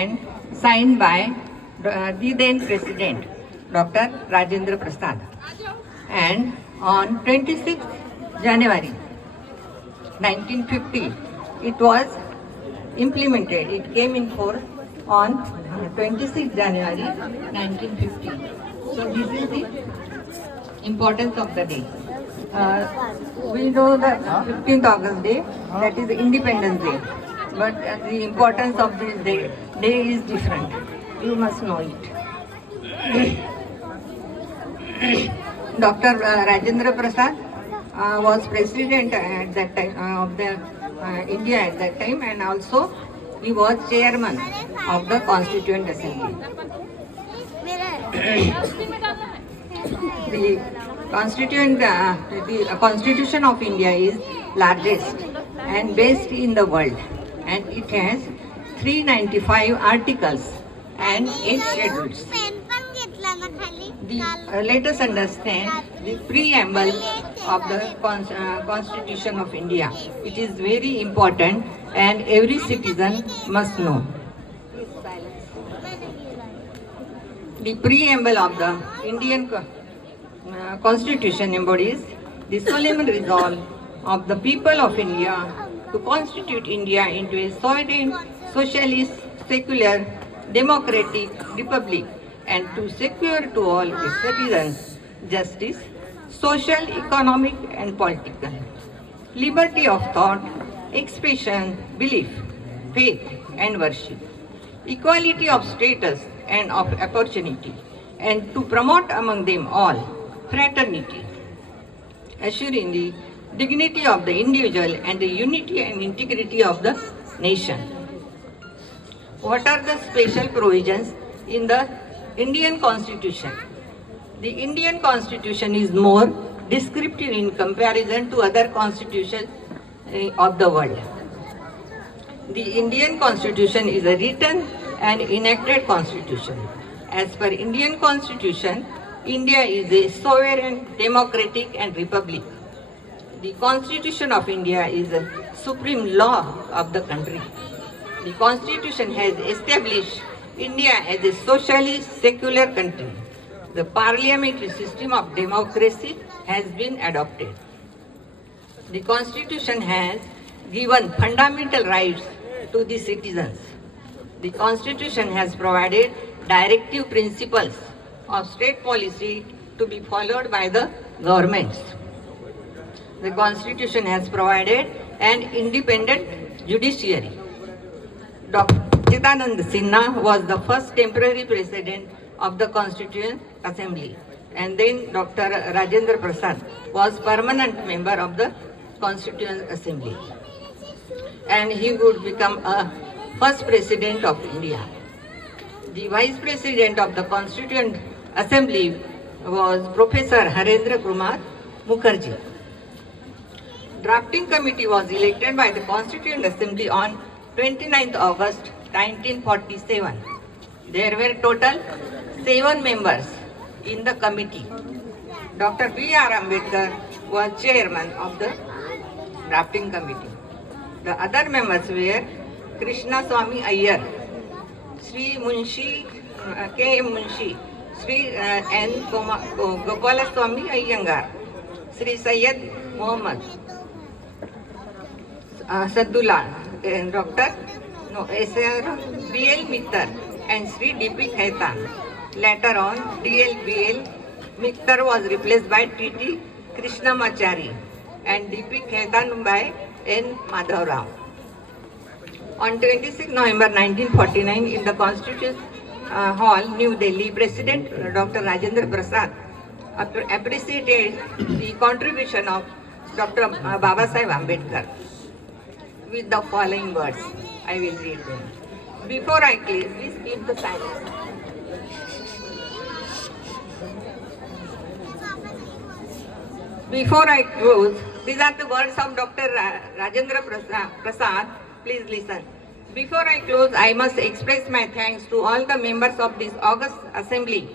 and signed by the then President, Dr. Rajendra Prasad. And on 26th January 1950, it was implemented. It came in force on 26th January 1950. So this is the importance of the day. We know the 15th August day, that is Independence Day. But the importance of this day is different. You must know it. Dr. Rajendra Prasad was president at that time of the India at that time, and also he was chairman of the Constituent Assembly. The Constitution of India is largest and best in the world, and it has 395 articles and 8 schedules. Let us understand the preamble of the Constitution of India. It is very important and every citizen must know. The preamble of the Indian Constitution embodies the solemn resolve of the people of India to constitute India into a sovereign, socialist, secular, democratic republic, and to secure to all its citizens justice, social, economic, and political, liberty of thought, expression, belief, faith, and worship, equality of status and of opportunity, and to promote among them all fraternity, assuring the dignity of the individual and the unity and integrity of the nation. What are the special provisions in the Indian Constitution? The Indian Constitution is more descriptive in comparison to other constitutions of the world. The Indian Constitution is a written and enacted constitution. As per Indian Constitution, India is a sovereign, democratic and republic. The Constitution of India is the supreme law of the country. The Constitution has established India as a socialist, secular country. The parliamentary system of democracy has been adopted. The Constitution has given fundamental rights to the citizens. The Constitution has provided directive principles of state policy to be followed by the governments. The Constitution has provided an independent judiciary. Dr. Chidanand Sinha was the first temporary president of the Constituent Assembly, and then Dr. Rajendra Prasad was permanent member of the Constituent Assembly, and he would become a first president of India. The vice president of the Constituent Assembly was Professor Harendra Kumar Mukherjee. Drafting committee was elected by the Constituent Assembly on 29th August 1947. There were total 7 members in the committee. Dr. B.R. Ambedkar was chairman of the drafting committee. The other members were Krishna Swami Iyer, Sri Munshi K. M. Munshi, Sri N. Gopala Swami Iyengar, Sri Syed Muhammad Sadullah, Dr. S.R. B.L. Mittal and Sri D.P. Khaitan. Later on, D.L.B.L. Mittal was replaced by T.T. Krishnamachari and D.P. Khaitan by N. Madhav Rao. On 26 November 1949, in the Constitution Hall, New Delhi, President Dr. Rajendra Prasad appreciated the contribution of Dr. Babasaheb Ambedkar with the following words. I will read them. Before I close, please keep the silence. Before I close, these are the words of Dr. Rajendra Prasad. Please listen. Before I close, I must express my thanks to all the members of this August Assembly,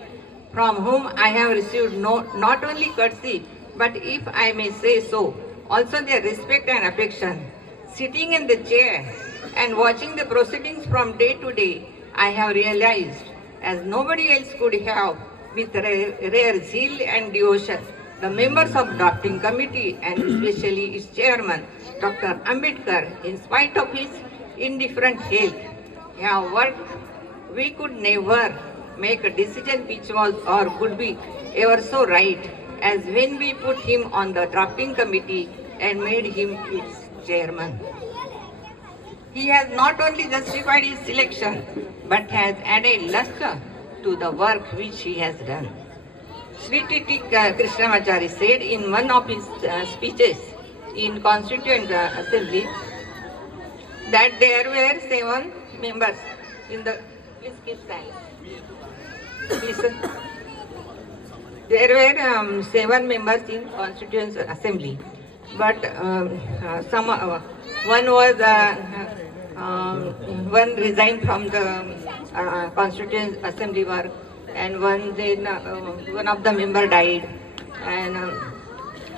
from whom I have received not only courtesy, but if I may say so, also their respect and affection. Sitting in the chair and watching the proceedings from day to day, I have realized, as nobody else could have, with rare zeal and devotion, the members of drafting committee and especially its chairman, Dr. Ambedkar, in spite of his indifferent health, have worked. We could never make a decision which was or could be ever so right as when we put him on the drafting committee and made him its chairman. He has not only justified his selection, but has added luster to the work which he has done. Sri T.T. Krishnamachari said in one of his speeches in Constituent Assembly that there were 7 members in the... Please keep silent. Listen. There were 7 members in Constituent Assembly, but one was one resigned from the Constituent Assembly work, and one of the member died, and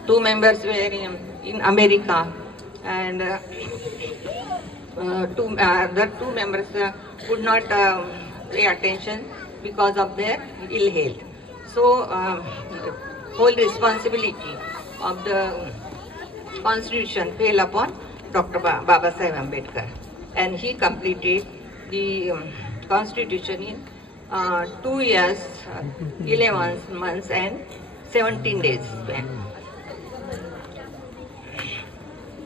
2 members were in America, and the 2 members could not pay attention because of their ill health. So, whole responsibility of the Constitution fell upon Dr. Baba Sahib Ambedkar, and he completed the Constitution in 2 years, 11 months and 17 days span.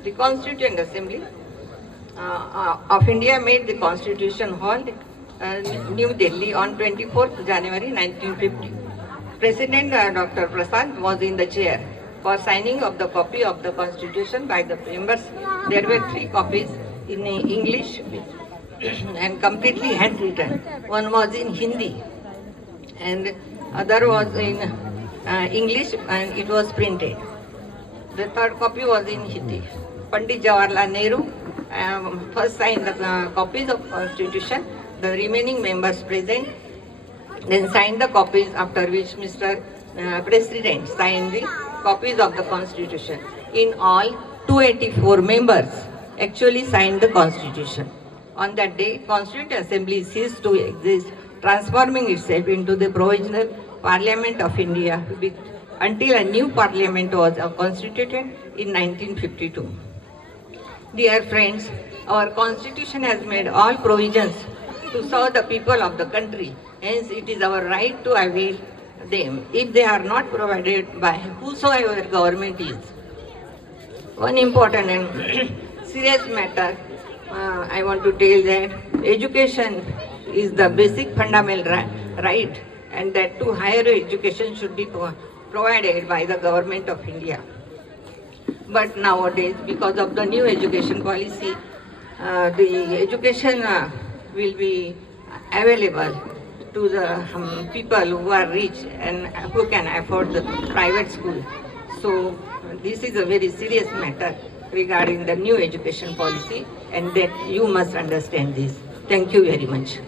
The Constituent Assembly of India made the Constitution Hall, New Delhi, on 24th January 1950. President Dr. Prasad was in the chair for signing of the copy of the Constitution by the members. There were 3 copies in English and completely handwritten. One was in Hindi and other was in English, and it was printed. The 3rd copy was in Hindi. Pandit Jawaharlal Nehru first signed the copies of Constitution. The remaining members present then signed the copies, after which Mr. President signed the copies of the Constitution. In all, 284 members actually signed the Constitution. On that day, Constituent Assembly ceased to exist, transforming itself into the Provisional Parliament of India until a new parliament was constituted in 1952. Dear friends, our Constitution has made all provisions to serve the people of the country. Hence, it is our right to avail them if they are not provided by whosoever government is. One important and serious matter I want to tell that education is the basic fundamental right, and that to higher education should be provided by the government of India. But nowadays, because of the new education policy, the education will be available to the people who are rich and who can afford the private school. So this is a very serious matter regarding the new education policy, and that you must understand this. Thank you very much.